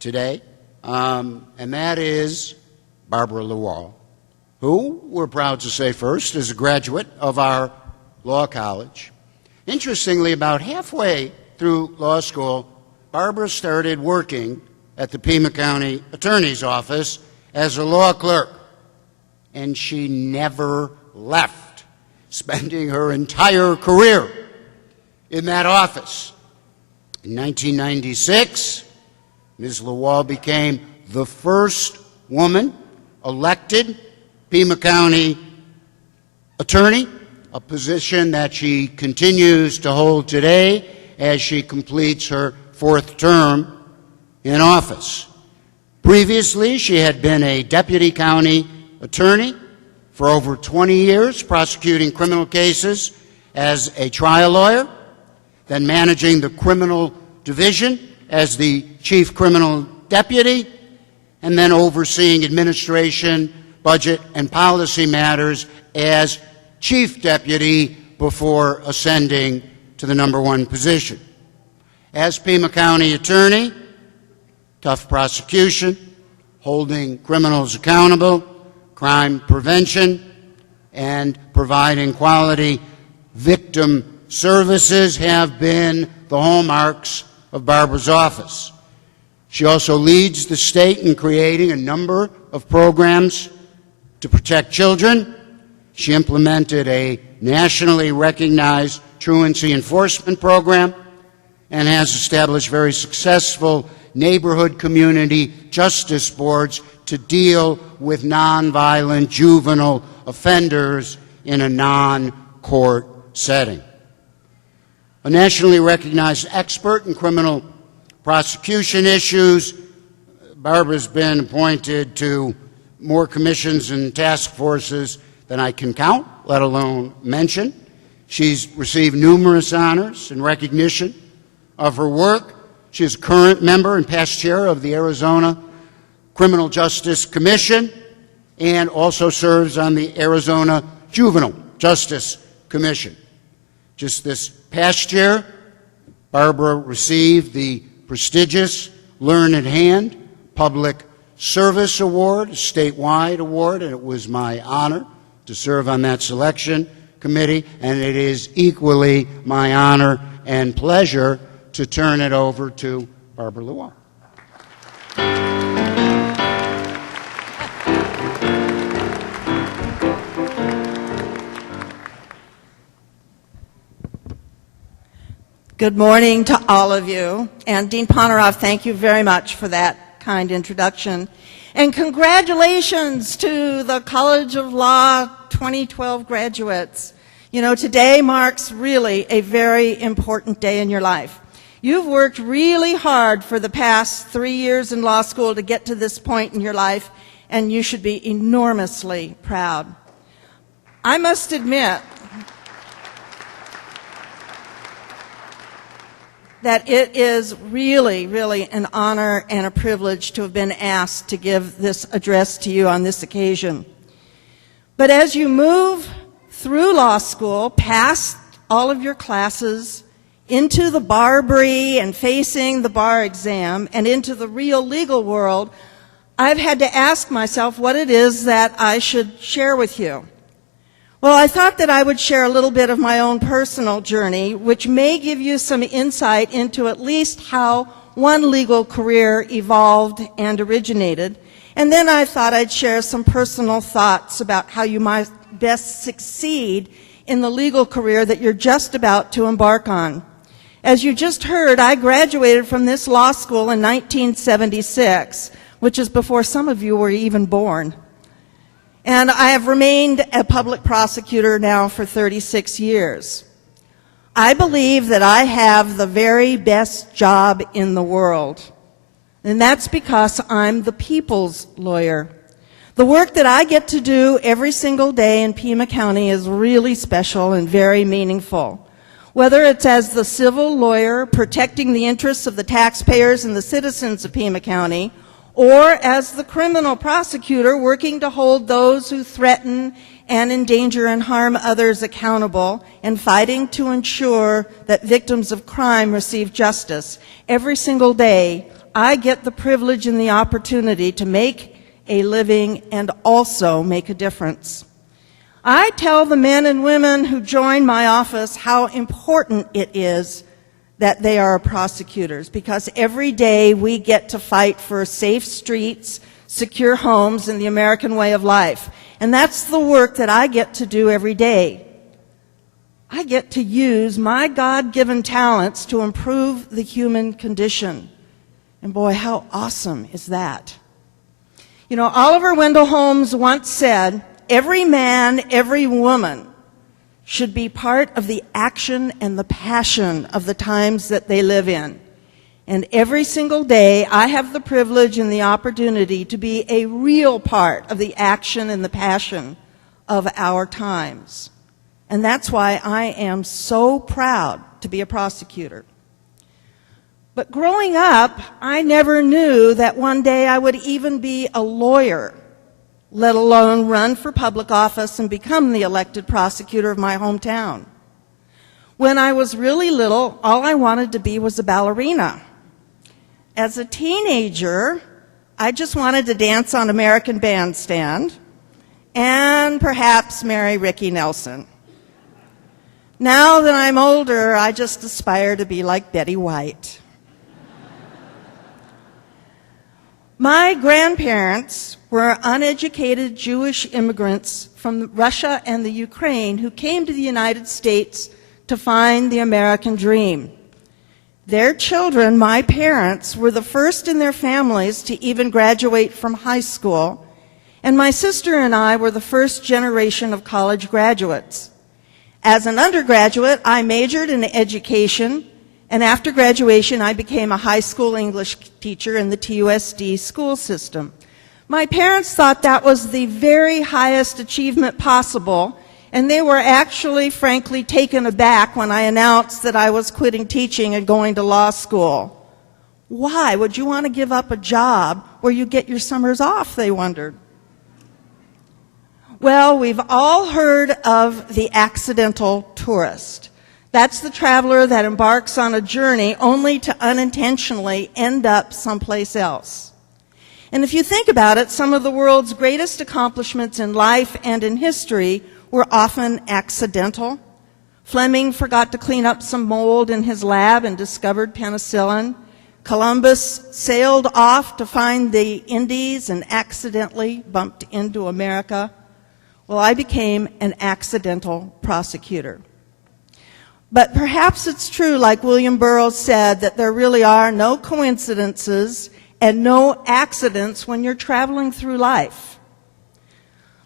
today, and that is Barbara Lawal, who, we're proud to say first, is a graduate of our law college. Interestingly, about halfway through law school, Barbara started working at the Pima County Attorney's Office as a law clerk, and she never left, spending her entire career in that office. In 1996, Ms. Lawal became the first woman elected Pima County attorney, a position that she continues to hold today as she completes her fourth term in office. Previously, she had been a deputy county attorney for over 20 years, prosecuting criminal cases as a trial lawyer, then managing the criminal division as the chief criminal deputy, and then overseeing administration, budget, and policy matters as chief deputy before ascending to the #1 position. As Pima County attorney, tough prosecution, holding criminals accountable, crime prevention, and providing quality victim services have been the hallmarks of Barbara's office. She also leads the state in creating a number of programs to protect children. She implemented a nationally recognized truancy enforcement program and has established very successful neighborhood community justice boards to deal with nonviolent juvenile offenders in a non-court setting. A nationally recognized expert in criminal prosecution issues, Barbara's been appointed to more commissions and task forces than I can count, let alone mention. She's received numerous honors in recognition of her work. She is a current member and past chair of the Arizona Criminal Justice Commission and also serves on the Arizona Juvenile Justice Commission. Just this past year, Barbara received the prestigious Learn at Hand Public Service Award, a statewide award, and it was my honor to serve on that selection committee, and it is equally my honor and pleasure to turn it over to Barbara Lawal. Good morning to all of you. And Dean Poneroff, thank you very much for that kind introduction. And congratulations to the College of Law 2012 graduates. You know, today marks really a very important day in your life. You've worked really hard for the past 3 years in law school to get to this point in your life, and you should be enormously proud. I must admit that it is really, really an honor and a privilege to have been asked to give this address to you on this occasion. But as you move through law school, past all of your classes, into the barbary and facing the bar exam, and into the real legal world, I've had to ask myself what it is that I should share with you. Well, I thought that I would share a little bit of my own personal journey, which may give you some insight into at least how one legal career evolved and originated. And then I thought I'd share some personal thoughts about how you might best succeed in the legal career that you're just about to embark on. As you just heard, I graduated from this law school in 1976, which is before some of you were even born. And I have remained a public prosecutor now for 36 years. I believe that I have the very best job in the world. And that's because I'm the people's lawyer. The work that I get to do every single day in Pima County is really special and very meaningful. Whether it's as the civil lawyer protecting the interests of the taxpayers and the citizens of Pima County, or as the criminal prosecutor working to hold those who threaten and endanger and harm others accountable and fighting to ensure that victims of crime receive justice. Every single day, I get the privilege and the opportunity to make a living and also make a difference. I tell the men and women who join my office how important it is that they are prosecutors, because every day we get to fight for safe streets, secure homes, and the American way of life. And that's the work that I get to do every day. I get to use my God-given talents to improve the human condition. And boy, how awesome is that? You know, Oliver Wendell Holmes once said, "Every man, every woman should be part of the action and the passion of the times that they live in." And every single day, I have the privilege and the opportunity to be a real part of the action and the passion of our times. And that's why I am so proud to be a prosecutor. But growing up, I never knew that one day I would even be a lawyer, let alone run for public office and become the elected prosecutor of my hometown. When I was really little, all I wanted to be was a ballerina. As a teenager, I just wanted to dance on American Bandstand and perhaps marry Ricky Nelson. Now that I'm older, I just aspire to be like Betty White. My grandparents were uneducated Jewish immigrants from Russia and the Ukraine who came to the United States to find the American dream. Their children, my parents, were the first in their families to even graduate from high school, and my sister and I were the first generation of college graduates. As an undergraduate, I majored in education, and after graduation, I became a high school English teacher in the TUSD school system. My parents thought that was the very highest achievement possible, and they were actually, frankly, taken aback when I announced that I was quitting teaching and going to law school. Why would you want to give up a job where you get your summers off, they wondered. Well, we've all heard of the accidental tourist. That's the traveler that embarks on a journey only to unintentionally end up someplace else. And if you think about it, some of the world's greatest accomplishments in life and in history were often accidental. Fleming forgot to clean up some mold in his lab and discovered penicillin. Columbus sailed off to find the Indies and accidentally bumped into America. Well, I became an accidental prosecutor. But perhaps it's true, like William Burroughs said, that there really are no coincidences and no accidents when you're traveling through life.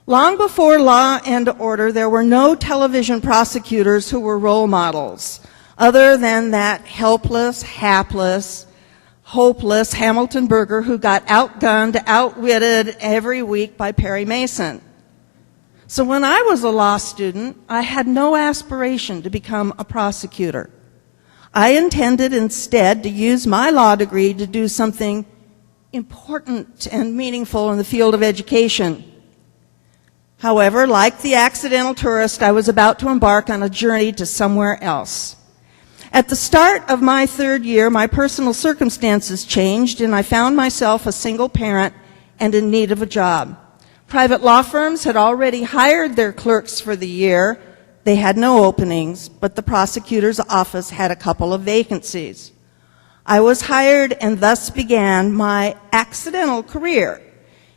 Long before Law and Order, there were no television prosecutors who were role models, other than that helpless, hapless, hopeless Hamilton Berger who got outgunned, outwitted every week by Perry Mason. So when I was a law student, I had no aspiration to become a prosecutor. I intended instead to use my law degree to do something important and meaningful in the field of education. However, like the accidental tourist, I was about to embark on a journey to somewhere else. At the start of my third year, my personal circumstances changed, and I found myself a single parent and in need of a job. Private law firms had already hired their clerks for the year. They had no openings, but the prosecutor's office had a couple of vacancies. I was hired, and thus began my accidental career.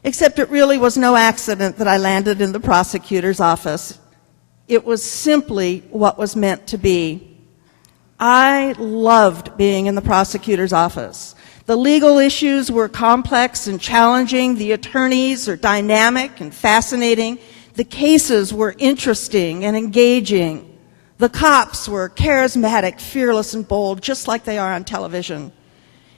Except it really was no accident that I landed in the prosecutor's office. It was simply what was meant to be. I loved being in the prosecutor's office. The legal issues were complex and challenging. The attorneys are dynamic and fascinating. The cases were interesting and engaging. The cops were charismatic, fearless, and bold, just like they are on television.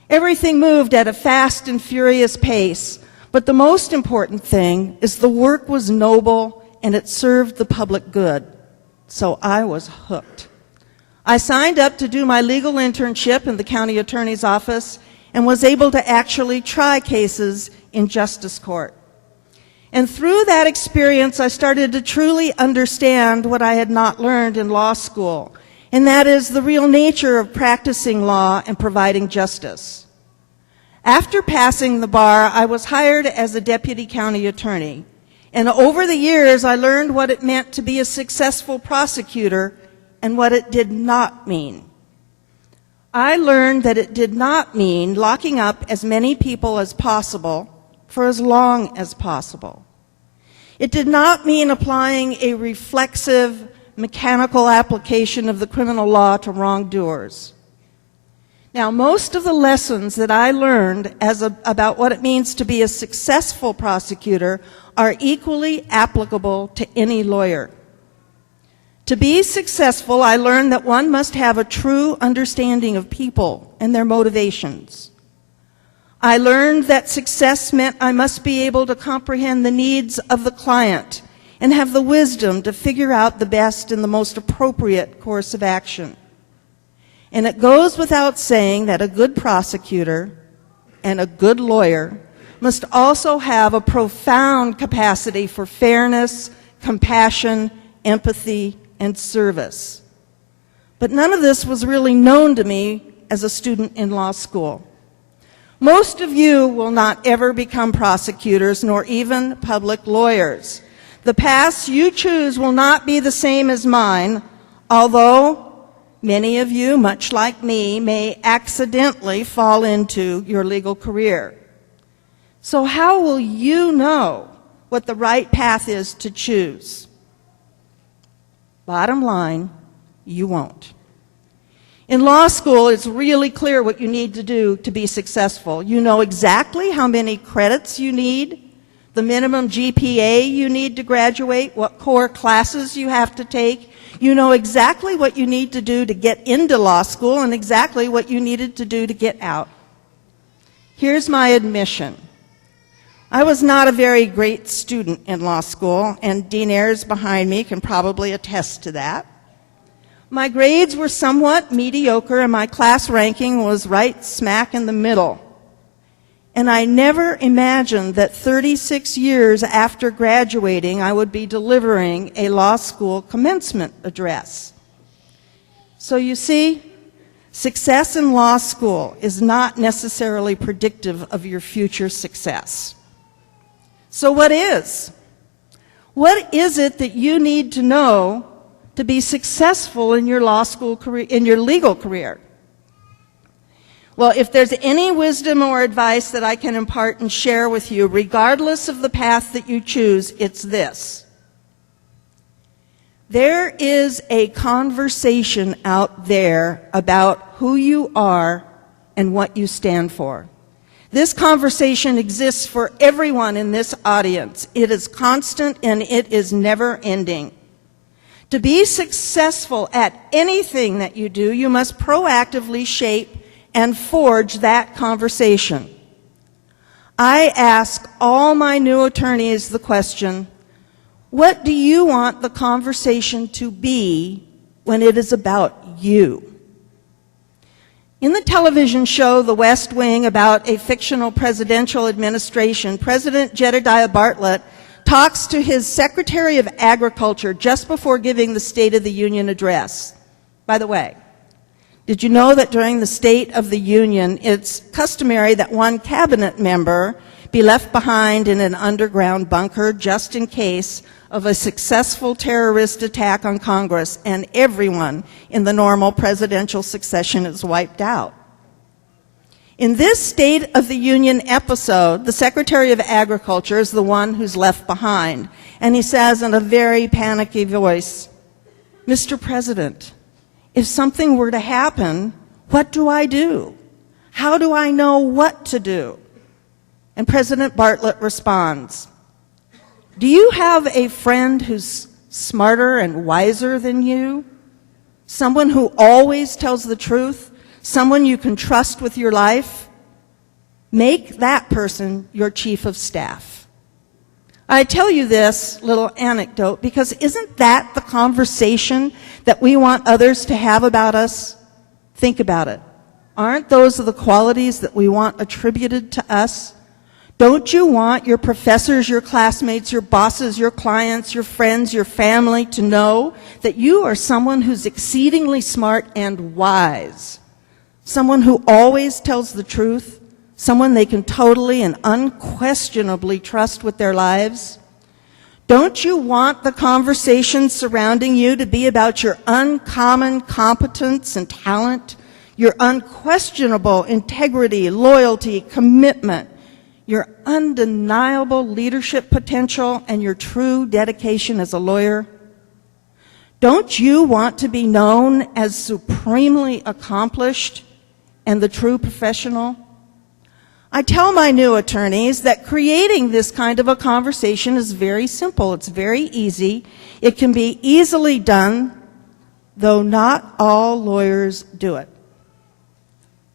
Everything moved at a fast and furious pace. But the most important thing is the work was noble and it served the public good. So I was hooked. I signed up to do my legal internship in the county attorney's office and was able to actually try cases in justice court. And through that experience, I started to truly understand what I had not learned in law school, and that is the real nature of practicing law and providing justice. After passing the bar, I was hired as a deputy county attorney. And over the years, I learned what it meant to be a successful prosecutor and what it did not mean. I learned that it did not mean locking up as many people as possible for as long as possible. It did not mean applying a reflexive, mechanical application of the criminal law to wrongdoers. Now, most of the lessons that I learned about what it means to be a successful prosecutor are equally applicable to any lawyer. To be successful, I learned that one must have a true understanding of people and their motivations. I learned that success meant I must be able to comprehend the needs of the client and have the wisdom to figure out the best and the most appropriate course of action. And it goes without saying that a good prosecutor and a good lawyer must also have a profound capacity for fairness, compassion, empathy, and service. But none of this was really known to me as a student in law school. Most of you will not ever become prosecutors nor even public lawyers. The paths you choose will not be the same as mine, although many of you, much like me, may accidentally fall into your legal career. So how will you know what the right path is to choose? Bottom line, you won't. In law school, it's really clear what you need to do to be successful. You know exactly how many credits you need, the minimum GPA you need to graduate, what core classes you have to take. You know exactly what you need to do to get into law school and exactly what you needed to do to get out. Here's my admission. I was not a very great student in law school, and Dean Ayers behind me can probably attest to that. My grades were somewhat mediocre, and my class ranking was right smack in the middle. And I never imagined that 36 years after graduating, I would be delivering a law school commencement address. So you see, success in law school is not necessarily predictive of your future success. So what is? What is it that you need to know to be successful in your law school career, in your legal career? Well, if there's any wisdom or advice that I can impart and share with you, regardless of the path that you choose, it's this. There is a conversation out there about who you are and what you stand for. This conversation exists for everyone in this audience. It is constant and it is never ending. To be successful at anything that you do, you must proactively shape and forge that conversation. I ask all my new attorneys the question, what do you want the conversation to be when it is about you? In the television show The West Wing, about a fictional presidential administration, President Jedediah Bartlett talks to his Secretary of Agriculture just before giving the State of the Union address. By the way, did you know that during the State of the Union, it's customary that one cabinet member be left behind in an underground bunker just in case of a successful terrorist attack on Congress, and everyone in the normal presidential succession is wiped out? In this State of the Union episode, the Secretary of Agriculture is the one who's left behind, and he says in a very panicky voice, "Mr. President, if something were to happen, what do I do? How do I know what to do?" And President Bartlett responds, "Do you have a friend who's smarter and wiser than you? Someone who always tells the truth? Someone you can trust with your life? Make that person your chief of staff." I tell you this little anecdote because isn't that the conversation that we want others to have about us? Think about it. Aren't those the qualities that we want attributed to us? Don't you want your professors, your classmates, your bosses, your clients, your friends, your family to know that you are someone who's exceedingly smart and wise? Someone who always tells the truth? Someone they can totally and unquestionably trust with their lives? Don't you want the conversation surrounding you to be about your uncommon competence and talent, your unquestionable integrity, loyalty, commitment, your undeniable leadership potential, and your true dedication as a lawyer? Don't you want to be known as supremely accomplished and the true professional? I tell my new attorneys that creating this kind of a conversation is very simple. It's very easy. It can be easily done, though not all lawyers do it.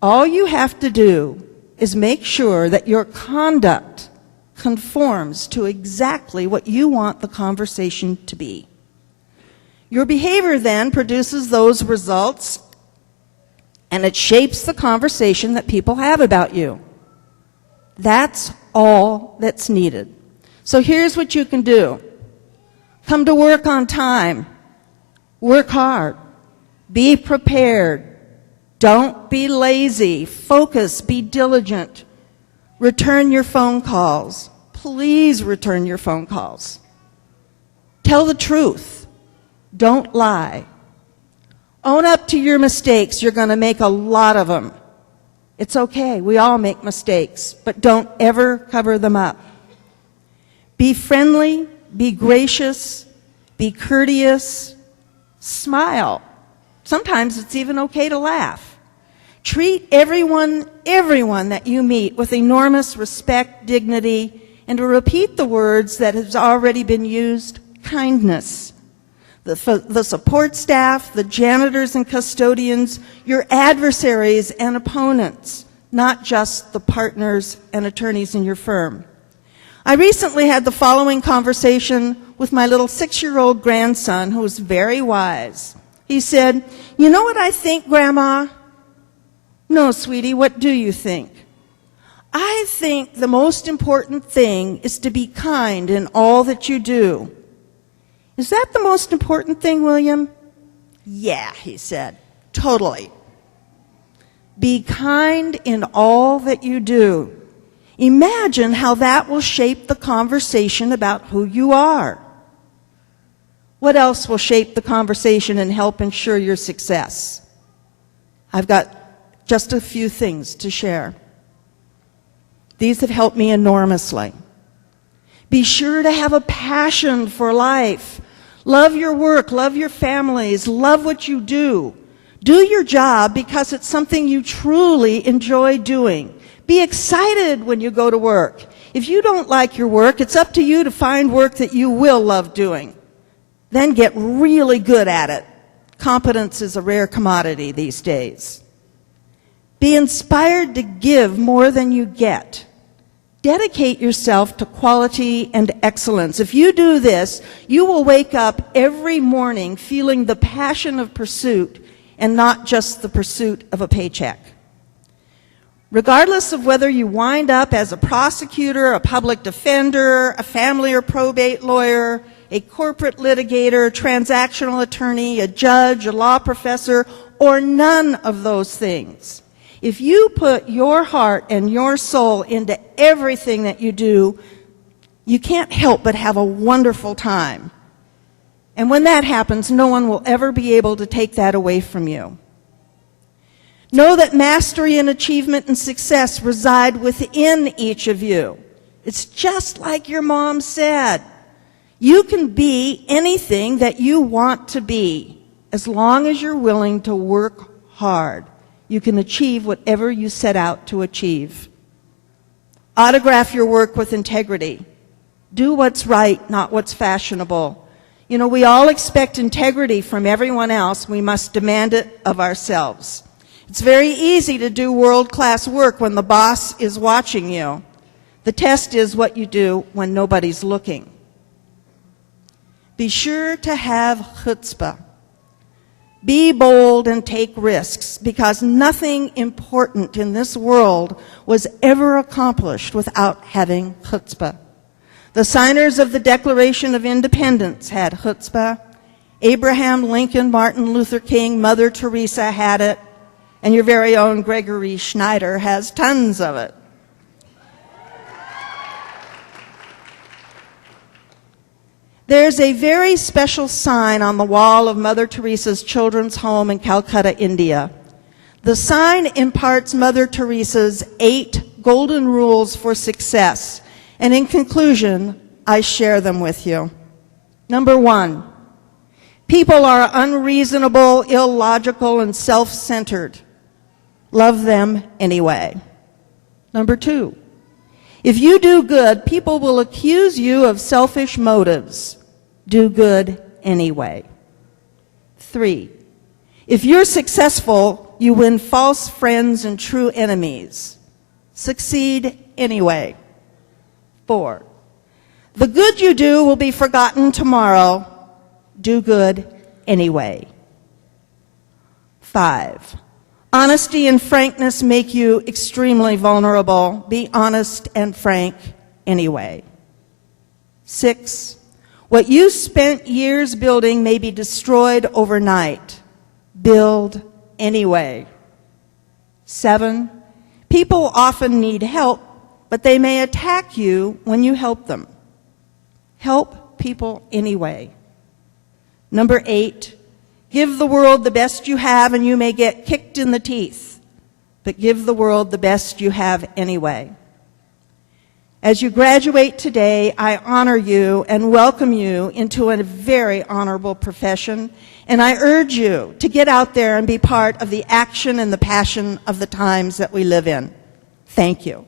All you have to do is make sure that your conduct conforms to exactly what you want the conversation to be. Your behavior then produces those results, and it shapes the conversation that people have about you. That's all that's needed. So here's what you can do. Come to work on time. Work hard. Be prepared. Don't be lazy. Focus. Be diligent. Return your phone calls. Please return your phone calls. Tell the truth. Don't lie. Own up to your mistakes. You're going to make a lot of them. It's okay. We all make mistakes, but don't ever cover them up. Be friendly. Be gracious. Be courteous. Smile. Sometimes it's even okay to laugh. Treat everyone that you meet with enormous respect, dignity, and to repeat the words that have already been used, kindness. The support staff, the janitors and custodians, your adversaries and opponents, not just the partners and attorneys in your firm. I recently had the following conversation with my little 6-year-old grandson, who was very wise. He said, "You know what I think, Grandma?" "No, sweetie, what do you think?" "I think the most important thing is to be kind in all that you do." "Is that the most important thing, William?" "Yeah," he said, "totally." Be kind in all that you do. Imagine how that will shape the conversation about who you are. What else will shape the conversation and help ensure your success? I've got just a few things to share. These have helped me enormously. Be sure to have a passion for life. Love your work, love your families, love what you do. Do your job because it's something you truly enjoy doing. Be excited when you go to work. If you don't like your work, it's up to you to find work that you will love doing. Then get really good at it. Competence is a rare commodity these days. Be inspired to give more than you get. Dedicate yourself to quality and excellence. If you do this, you will wake up every morning feeling the passion of pursuit and not just the pursuit of a paycheck. Regardless of whether you wind up as a prosecutor, a public defender, a family or probate lawyer, a corporate litigator, transactional attorney, a judge, a law professor, or none of those things, if you put your heart and your soul into everything that you do, you can't help but have a wonderful time. And when that happens, no one will ever be able to take that away from you. Know that mastery and achievement and success reside within each of you. It's just like your mom said. You can be anything that you want to be as long as you're willing to work hard. You can achieve whatever you set out to achieve. Autograph your work with integrity. Do what's right, not what's fashionable. You know, we all expect integrity from everyone else. We must demand it of ourselves. It's very easy to do world-class work when the boss is watching you. The test is what you do when nobody's looking. Be sure to have chutzpah. Be bold and take risks, because nothing important in this world was ever accomplished without having chutzpah. The signers of the Declaration of Independence had chutzpah. Abraham Lincoln, Martin Luther King, Mother Teresa had it, and your very own Gregory Schneider has tons of it. There's a very special sign on the wall of Mother Teresa's children's home in Calcutta, India. The sign imparts Mother Teresa's 8 golden rules for success, and in conclusion, I share them with you. Number 1, people are unreasonable, illogical, and self-centered. Love them anyway. Number 2, if you do good, people will accuse you of selfish motives. Do good anyway. 3, if you're successful, you win false friends and true enemies. Succeed anyway. 4, the good you do will be forgotten tomorrow. Do good anyway. 5, honesty and frankness make you extremely vulnerable. Be honest and frank anyway. 6, what you spent years building may be destroyed overnight. Build anyway. 7, people often need help, but they may attack you when you help them. Help people anyway. Number 8, give the world the best you have and you may get kicked in the teeth, but give the world the best you have anyway. As you graduate today, I honor you and welcome you into a very honorable profession, and I urge you to get out there and be part of the action and the passion of the times that we live in. Thank you.